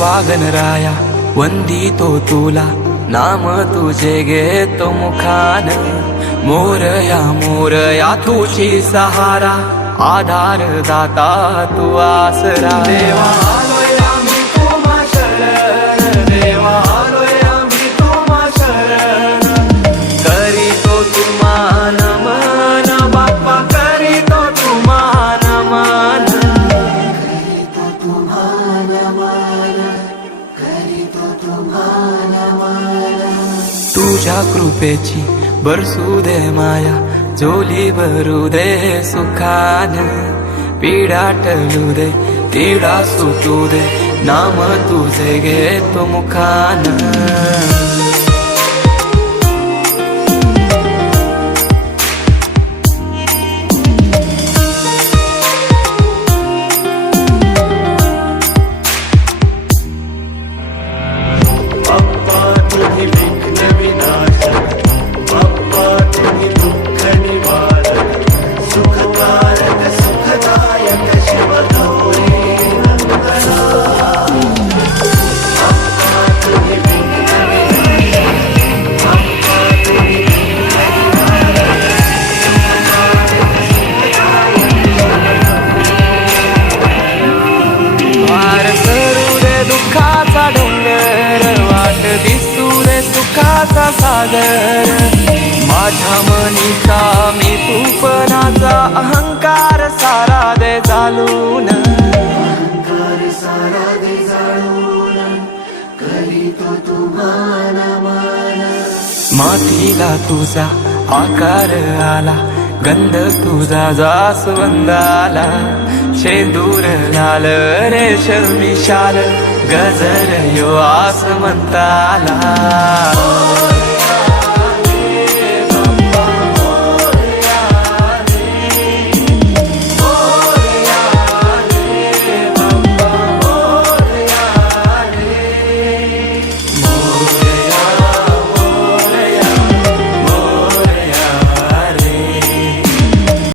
देवा गणराया वंदितो तुला, नाम तुझे घेतो मुखान. मोरया तुझी सहारा, आधार दाता तू आसरा. देवा आलोय आम्ही तुम्हा शरण, देवा आलोय आम्ही तुम्हा शरण. करीतो तुम्हा नमन बाप्पा, करीतो तुम्हा नमन. तुझ्या कृपेची बरसू दे माया, झोली भरू दे सुखान. पीडा टळू दे, तिडा सुटू दे, नाम तुझे घेतो मुखान. सुखाचा सागर माझ्या मनीचा, मी तूपनाचा अहंकार सारा दे चालून. मातीला तुझा आकार आला, गंध तुझा जास्वंदाला. शेंदूर लाल रेशमी शाल, गजर यो आसमंताला.